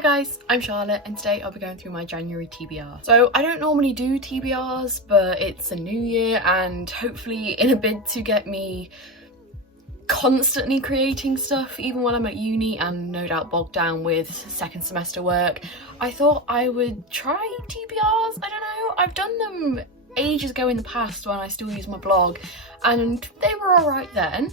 Hi guys, I'm Charlotte and today I'll be going through my January TBR. So I don't normally do TBRs, but it's a new year and hopefully in a bid to get me constantly creating stuff even when I'm at uni and no doubt bogged down with second semester work, I thought I would try TBRs. I don't know, I've done them ages ago in the past when I still use my blog and they were alright then,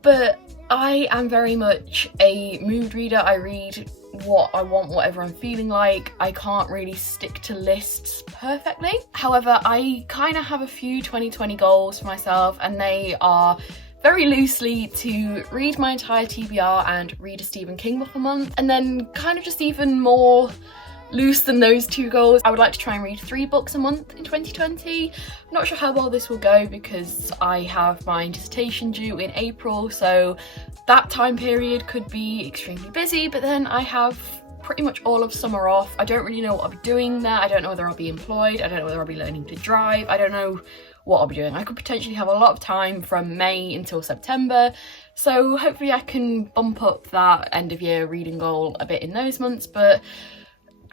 but I am very much a mood reader. I read what I want, whatever I'm feeling like. I can't really stick to lists perfectly. However, I kind of have a few 2020 goals for myself and they are very loosely to read my entire TBR and read a Stephen King book a month, and then kind of just even more loose than those two goals, I would like to try and read 3 books a month in 2020. I'm not sure how well this will go because I have my dissertation due in April, so that time period could be extremely busy, but then I have pretty much all of summer off. I don't really know what I'll be doing there. I don't know whether I'll be employed. I don't know whether I'll be learning to drive. I don't know what I'll be doing. I could potentially have a lot of time from May until September, so hopefully I can bump up that end of year reading goal a bit in those months, but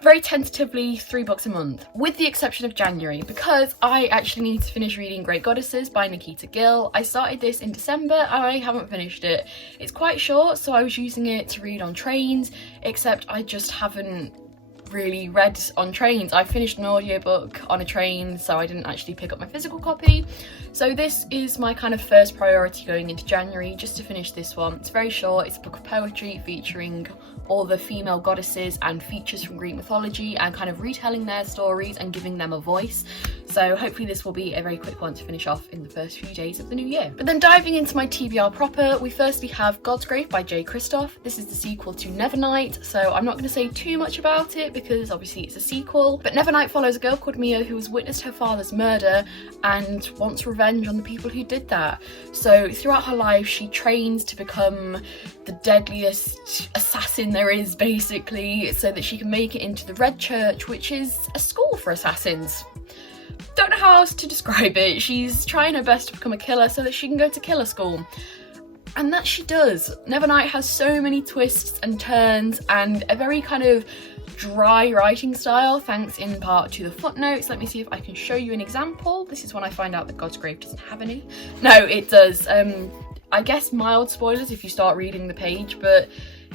very tentatively 3 books a month, with the exception of January, because I actually need to finish reading Great Goddesses by Nikita Gill. I started this in December and I haven't finished it. It's quite short, so I was using it to read on trains, except I just haven't really read on trains. I finished an audiobook on a train, so I didn't actually pick up my physical copy. So this is my kind of first priority going into January, just to finish this one. It's very short, it's a book of poetry featuring all the female goddesses and features from Greek mythology and kind of retelling their stories and giving them a voice. So hopefully this will be a very quick one to finish off in the first few days of the new year. But then diving into my TBR proper, we firstly have God's Grave by J. Kristoff. This is the sequel to Nevernight, so I'm not going to say too much about it because obviously it's a sequel. But Nevernight follows a girl called Mia who has witnessed her father's murder and wants revenge on the people who did that. So throughout her life she trains to become the deadliest assassin there is, basically, so that she can make it into the Red Church, which is a school for assassins. Don't know how else to describe it. She's trying her best to become a killer so that she can go to killer school. And that she does. Nevernight has so many twists and turns and a very kind of dry writing style, thanks in part to the footnotes. Let me see if I can show you an example. This is when I find out that God's Grave doesn't have any. No, it does. I guess mild spoilers if you start reading the page, but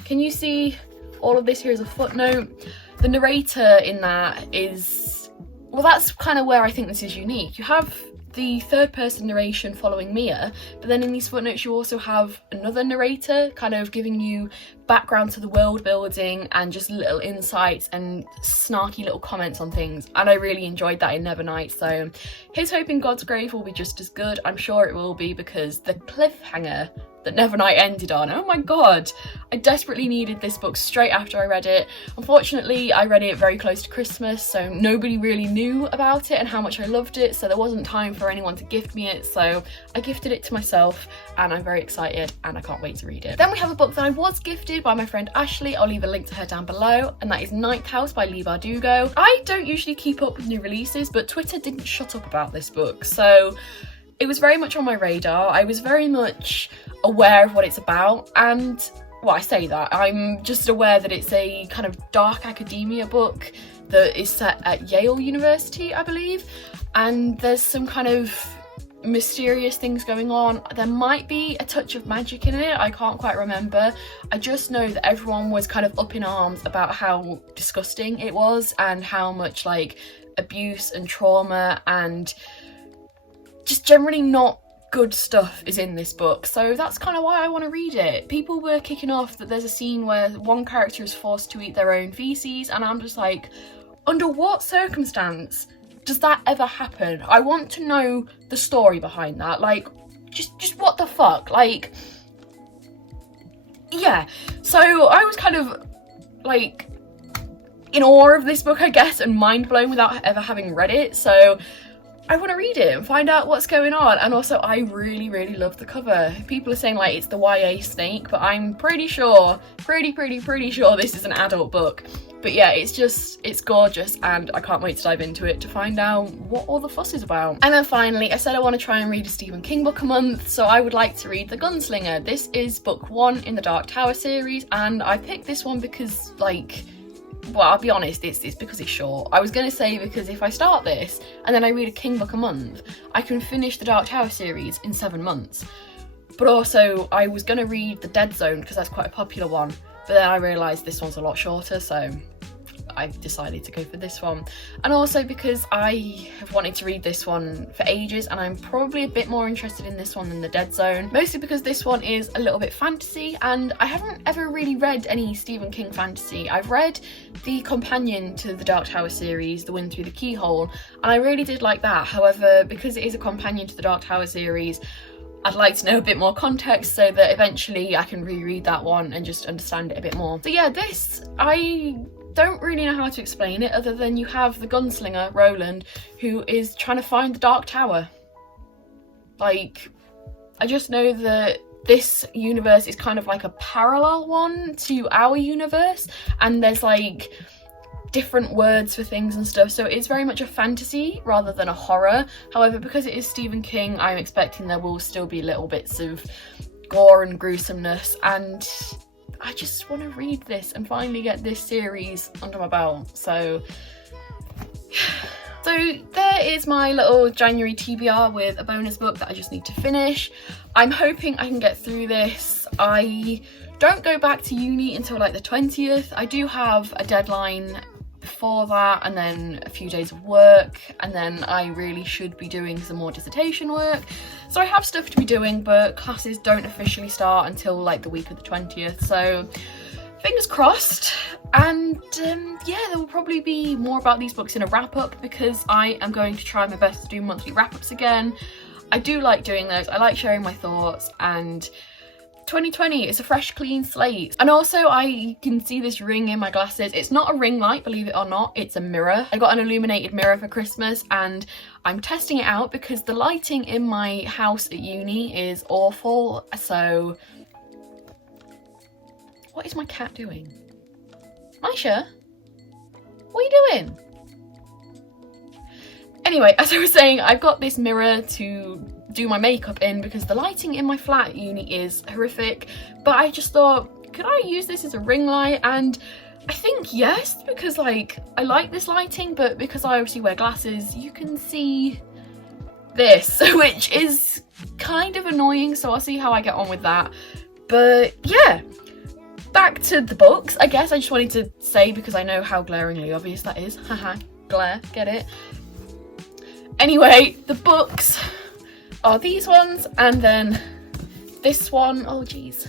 can you see all of this here as a footnote? The narrator in that is, well, that's kind of where I think this is unique. You have the third person narration following Mia, but then in these footnotes you also have another narrator kind of giving you background to the world building and just little insights and snarky little comments on things, and I really enjoyed that in Nevernight. So here's hoping God's Grave will be just as good. I'm sure it will be, because the cliffhanger that Nevernight ended on, oh my god, I desperately needed this book straight after I read it. Unfortunately I read it very close to Christmas, so nobody really knew about it and how much I loved it, so there wasn't time for anyone to gift me it, so I gifted it to myself and I'm very excited and I can't wait to read it. Then we have a book that I was gifted by my friend Ashley. I'll leave a link to her down below, and that is Ninth House by Leigh Bardugo. I don't usually keep up with new releases, but Twitter didn't shut up about this book, so it was very much on my radar. I was very much aware of what it's about, and well, I say that, I'm just aware that it's a kind of dark academia book that is set at Yale University, I believe, and there's some kind of mysterious things going on. There might be a touch of magic in it, I can't quite remember. I just know that everyone was kind of up in arms about how disgusting it was and how much like abuse and trauma and just generally not good stuff is in this book, so that's kind of why I want to read it. People were kicking off that there's a scene where one character is forced to eat their own feces, and I'm just like, under what circumstance does that ever happen? I want to know the story behind that. Like, just what the fuck? Like, yeah. So I was kind of like in awe of this book, I guess, and mind blown without ever having read it, so I want to read it and find out what's going on. And also I really love the cover. People are saying like it's the YA snake, but I'm pretty sure, pretty sure this is an adult book. But yeah, it's gorgeous and I can't wait to dive into it to find out what all the fuss is about. And then finally, I said I want to try and read a Stephen King book a month, so I would like to read The Gunslinger. This is book 1 in the Dark Tower series, and I picked this one because like well, I'll be honest, it's because it's short. I was going to say because if I start this and then I read a King book a month, I can finish the Dark Tower series in 7 months. But also I was going to read the Dead Zone because that's quite a popular one, but then I realised this one's a lot shorter, so I decided to go for this one. And also because I have wanted to read this one for ages, and I'm probably a bit more interested in this one than the Dead Zone, mostly because this one is a little bit fantasy, and I haven't ever really read any Stephen King fantasy. I've read the companion to the Dark Tower series, The Wind Through the Keyhole, and I really did like that. However, because it is a companion to the Dark Tower series, I'd like to know a bit more context so that eventually I can reread that one and just understand it a bit more. So yeah, this, I don't really know how to explain it other than you have the gunslinger, Roland, who is trying to find the Dark Tower. Like, I just know that this universe is kind of like a parallel one to our universe, and there's like different words for things and stuff, so it's very much a fantasy rather than a horror. However, because it is Stephen King, I'm expecting there will still be little bits of gore and gruesomeness, and I just want to read this and finally get this series under my belt. So there is my little January TBR with a bonus book that I just need to finish. I'm hoping I can get through this. I don't go back to uni until like the 20th. I do have a deadline before that, and then a few days of work, and then I really should be doing some more dissertation work. So I have stuff to be doing, but classes don't officially start until like the week of the 20th, so fingers crossed. And yeah, there will probably be more about these books in a wrap-up, because I am going to try my best to do monthly wrap-ups again. I do like doing those, I like sharing my thoughts, and 2020 is a fresh, clean slate. And also I can see this ring in my glasses. It's not a ring light, believe it or not, it's a mirror. I got an illuminated mirror for Christmas, and I'm testing it out because the lighting in my house at uni is awful. So what is my cat doing? Misha, what are you doing? Anyway, as I was saying, I've got this mirror to do my makeup in because the lighting in my flat at uni is horrific, but I just thought, could I use this as a ring light? And I think yes, because like I like this lighting, but because I obviously wear glasses, you can see this, which is kind of annoying, so I'll see how I get on with that. But yeah, back to the books. I guess I just wanted to say, because I know how glaringly obvious that is, haha, glare, get it? Anyway, the books are these ones, and then this one. Oh geez.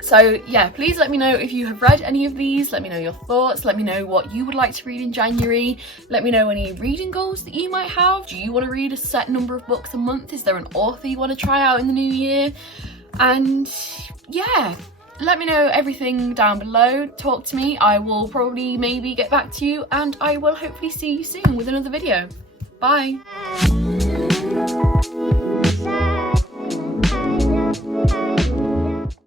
So yeah, please let me know if you have read any of these. Let me know your thoughts. Let me know what you would like to read in January. Let me know any reading goals that you might have. Do you want to read a set number of books a month? Is there an author you want to try out in the new year? And yeah, let me know everything down below. Talk to me. I will probably maybe get back to you, and I will hopefully see you soon with another video. Bye.